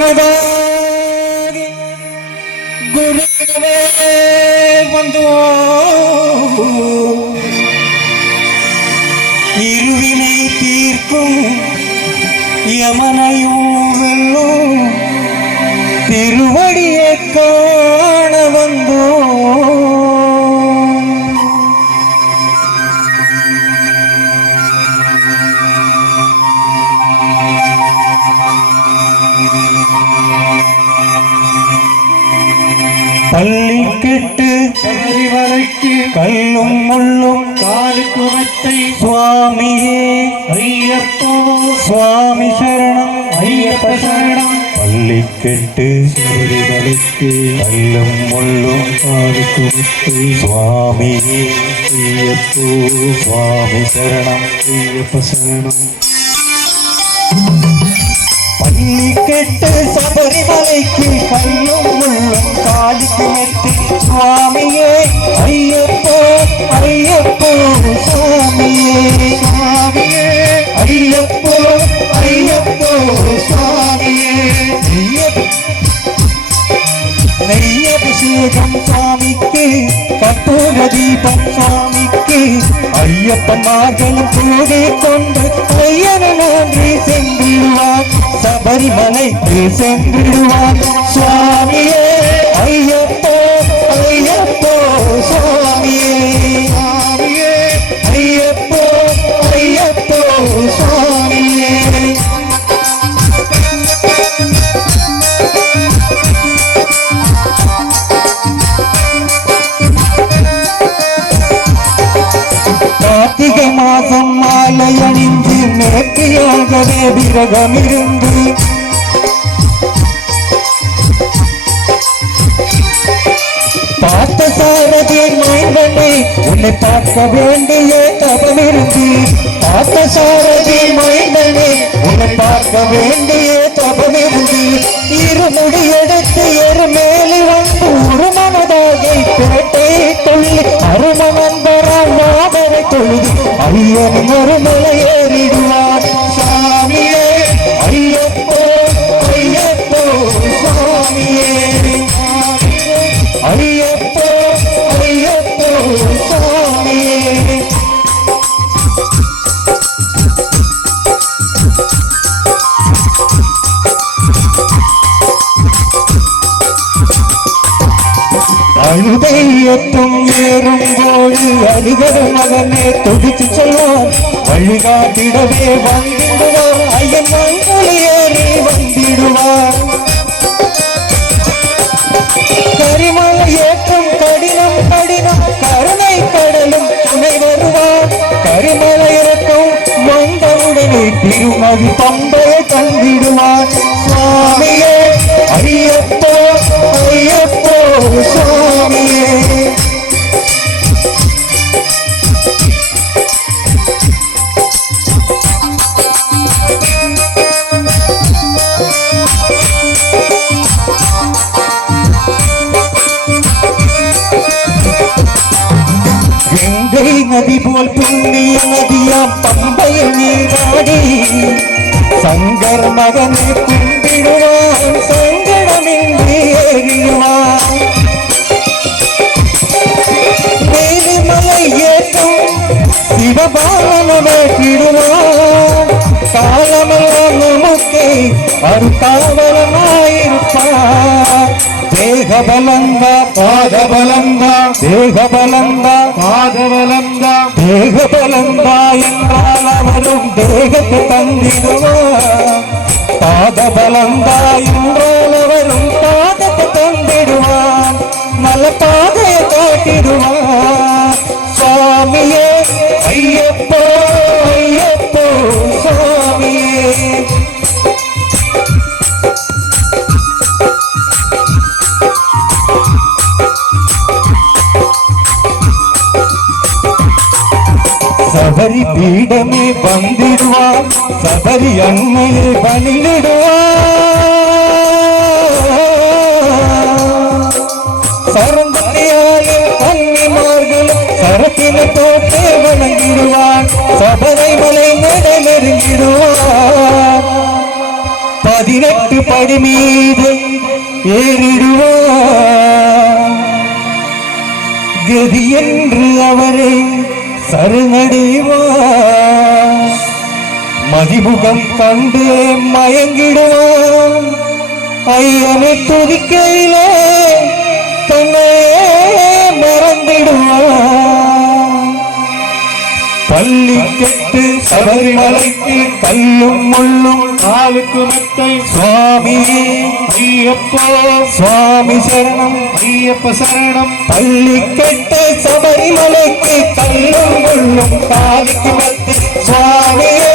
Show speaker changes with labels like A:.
A: மனதாகி குருவே வந்தோ இருவினை தீர்க்கும் யமனையும் வெல்லும். திருவடியை காண வந்தோ பள்ளி கெட்டு
B: சபரிமலைக்கு
A: கல்லும் முள்ளும்
B: காலுக்கு மெத்தை
A: சுவாமியே.
B: ஐயப்போ.
A: சுவாமி சரணம்.
B: ஐயப்ப சரணம்.
A: பள்ளி கெட்டு
B: சபரிமலைக்கு
A: கல்லும் முள்ளும்
B: காலுக்கு மெத்தை
A: சுவாமியே.
B: ஐயப்போ.
A: சுவாமி சரணம்.
B: ஐயப்ப சரணம்.
A: பள்ளி கெட்டு சபரிமலைக்கு கல்லும் முள்ளும் காலிக்கு மெத்தி சுவாமியே ஐயப்போ ஐயப்போ சுவாமியே சுவாமியே ஐயப்போ ஐயப்போ சுவாமியே ஐயப்ப ஐயப்பன் ஐயப்பன்மார்களும் கூடி கொண்டு ஐயனை நன்றி சென்றிடுவார் சபரிமலைக்கு சென்றிடுவார் சுவாமியே ஐயப்போ கார்த்திகை மாசம் மாலை அணிந்து நேர்த்தியாகவே விரதமிருந்து பார்த்த சாரதி மைந்தனை உன்னை பார்க்க வேண்டிய தபமிருந்து பார்த்த சாரதி மைந்தனை உன்னை பார்க்க வேண்டிய தபமிருந்து இருமுடி எடுத்து எருமேலி வந்து ஒரு மனதாக பேட்டை துள்ளி அருமனந்தரால் ஐயன் ஒரு மலை ஏறிடுவார். சாமியே ஐயப்போ ஐயப்போ சாமியே. ஐயப்போ ஐயப்போ சுவாமியே அழுதையத்தும் ஏறும்போது அழுகர் மகனே துடித்து சொல்வார். வழிகாட்டிடவே வந்திடுவார். ஐயன் மங்கள் வந்திடுவார். கரிமலை ஏற்றம் கடினம் கடினம். கருணை கடலும் துணை வருவார். கரிமலை இறக்கம் வந்தவுடனே திருமதி பம்பைய தந்தி கங்கை நதி போல் புண்ணிய நதியாம் பம்பை நீராடி. சங்கர் மகனை கும்பிடுவான் சங்கடமின்றி ஏறிடுவான். மேலிமலை ஏற்றும் சிவபாலனமே கிடுவான் காலமெல்லாம் நமக்கு அருத்தாவலமாயிருப்பான் தேகபலந்தா பாதபலந்தா தேகபலந்தா
B: பாதவலந்தா
A: தேகபலந்தா என்றால் அவரும் தேகத்தை தந்திடுவார் பாதபலந்தா என்றால் சபரி பீடமே வந்திடுவார். சபரி அன்னையை பணிந்திடுவார் சரந்தனையாலே கன்னிமார்களும் சரத்தினை போட்டே வணங்கிடுவார். சபரை மலை நடை நெருங்கிடுவார். பதினெட்டு படி மீது ஏறிடுவார். கதி என்று அவர் சரணடைவார் மதிமுகம் கண்டு மயங்கிடுவோம். ஐயனை துதிக்கையிலே. சபரிமலைக்கு கல்லும் முள்ளும்
B: காலுக்கு மத்தை.
A: சுவாமி
B: ஐயப்போ.
A: சுவாமி சரணம்
B: ஐயப்ப சரணம்.
A: பள்ளி கட்ட சபரிமலைக்கு கல்லும் முள்ளும் காலிக்கு மத்தை. சுவாமியே